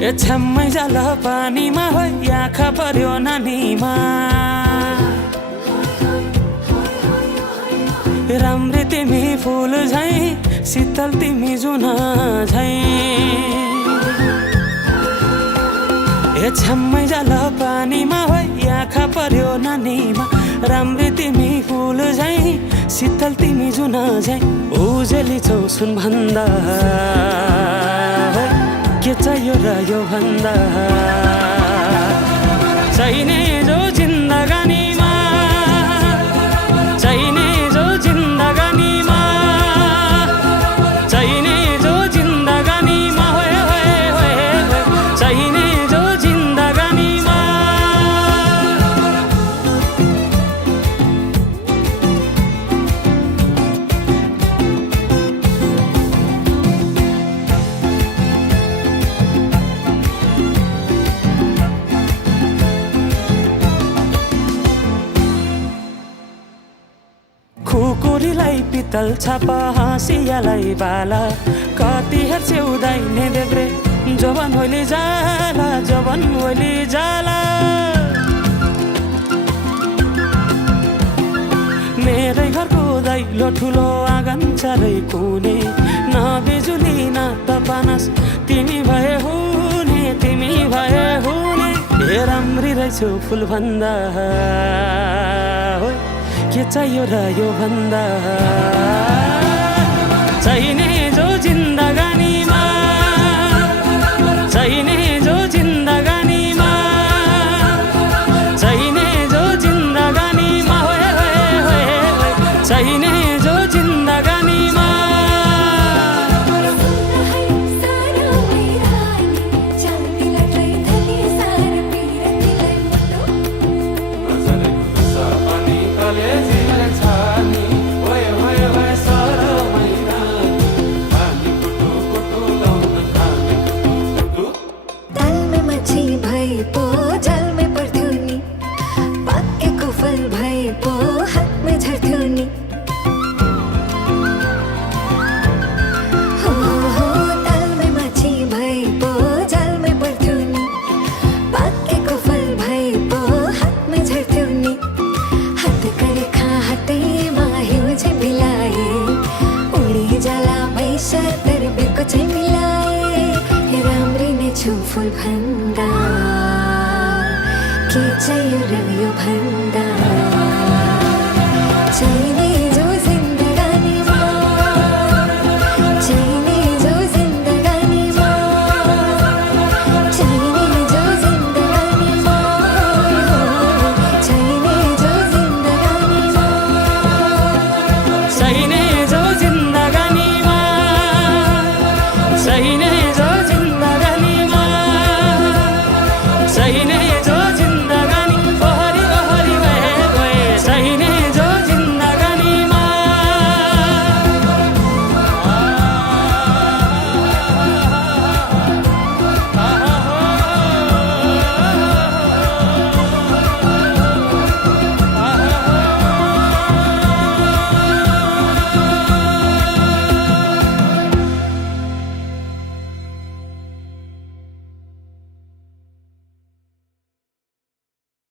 ए छ्याम्मै जाल पानीमा हो आँखा पर्यो नानीमा राम्री तिमी फुल झै शीतल तिमी जुन झै ए छ्याम्मै जाल पानीमा हो आँखा पर्यो नानीमा राम्री तिमी फुल झै शीतल तिमी जुन झै उजेली छौ सुन भन्दा के चाहियो र यो भन्दा चाहिने जो जिन्दगानीमा चाहिने जो जिन्दगानीमा चाहिने जो जिन्दगानीमा होए होए होए चाहिने जो जिन्दगानीमा खुकुरीलाई पितल छापा हाँसियालाई बाला कति हेर्छे उदाइने देब्रे जवान होली जाला जवान होली जाला मेरै घरको दैलो ठुलो आँगन चारै कुने न बिजुली न त पानस तिमी भए हुने तिमी भए हुने हे राम्री रहेछौ फुल भन्दा के चाहियो र यो भन्दा चाहिने जो जिन्दगानीमा चाहिने जो जिन्दगानीमा चाहिने जो जिन्दगानीमा होए होए होए चाहिने जो जिन्दगानीमा फुल भन्दा के चाहियो र यो भन्दा